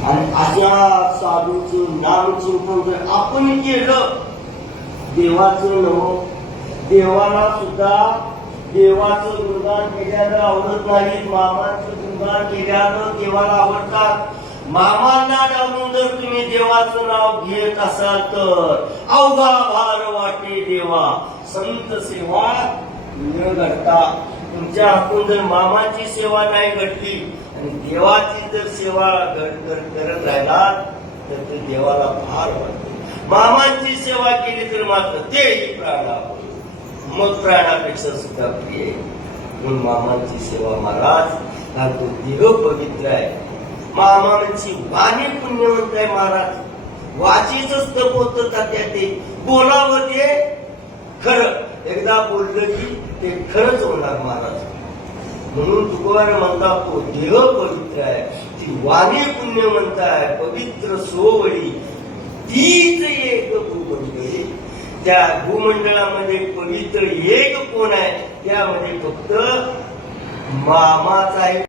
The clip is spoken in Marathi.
आणि अशा साधूचं नामचिंतन जर आपण केलं, देवाचं नव, देवाला सुद्धा देवाचं गुणगान केल्यानं आवडत नाही, मामाचं गुणगान केल्यानं देवाला आवडतात. मामांना डावलून जर तुम्ही देवाचं नाव घेत असाल तर अवघा भार वाटे देवा. संत सेवा न घडता तुमच्या हातून जर मामाची सेवा नाही घडली आणि देवाची जर सेवा करत राहिलात तर ते देवाला भार वाटते. मामांची सेवा केली तर मात्र तेही प्राणावर, मग प्राणापेक्षा सुद्धा प्रिय. म्हणून मामांची सेवा महाराज, कारण तो देह पवित्र आहे. मामा म्हणजे वाणी पुण्यवंत आहे महाराज. वाचीच तप होतं तात्या, ते बोलावं ते खरं, एकदा बोललं की ते खरंच होणार महाराज. म्हणून तुकोबार म्हणतात तो देह पवित्र आहे, ती वाणी पुण्यवंत आहे, पवित्र सोवळी तीच एक भूमंडळी. त्या भूमंडळामध्ये पवित्र एक कोण आहे, त्यामध्ये फक्त मामाचा आहे.